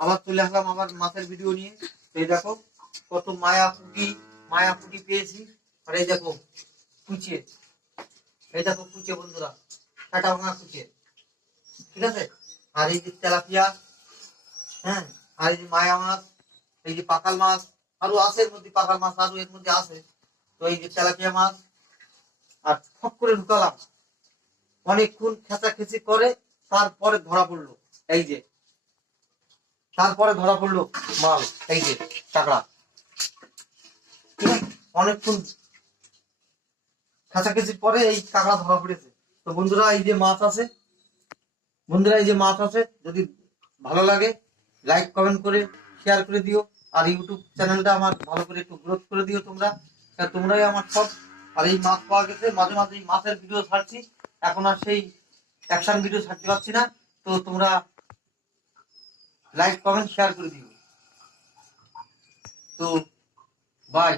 আবার চলে আসলাম আমার মাছের ভিডিও নিয়ে। এই দেখো, কত মায়া পুটি মায়া পুটি পেয়েছি। আর এই দেখো কুচিয়ে এই দেখো কুচিয়ে বন্ধুরা, কাটা ভাঙা কুচিয়ে ঠিক আছে? আর এই যে তেলাপিয়া হ্যাঁ? আর এই যে মায়া মাছ, এই যে পাকাল মাছ, আরও আছে এর মধ্যে, পাকাল মাছ আরও এর মধ্যে আছে। তো এই যে তেলাপিয়া মাছ, আর ফক করে ঢুকালাম। অনেকক্ষণ খেঁচাখেচি করে, তারপরে ধরা পড়ল। এই যে তারপরে ধরা পড়ল মাল, এই যে আছে? অনেকক্ষণ কাছাকাছির পরে এই কাঁকড়া ধরা পড়েছে। তো বন্ধুরা, এই যে মাছ আছে, বন্ধুরা, এই যে মাছ আছে, যদি ভালো লাগে লাইক কমেন্ট করে শেয়ার করে দিও। আর ইউটিউব চ্যানেলটা আমার ভালো করে একটু গ্রোথ করে দিও তোমরা। তোমরাই আমার সব। আর এই মাছ পাওয়া গেছে, মাঝে মাঝে এই মাছের ভিডিও ছাড়ছি। এখন আর সেই অ্যাকশন ভিডিও ছাড়তে পারছি না। তো তোমরা লাইক কমেন্ট শেয়ার করে দিও। তো বাই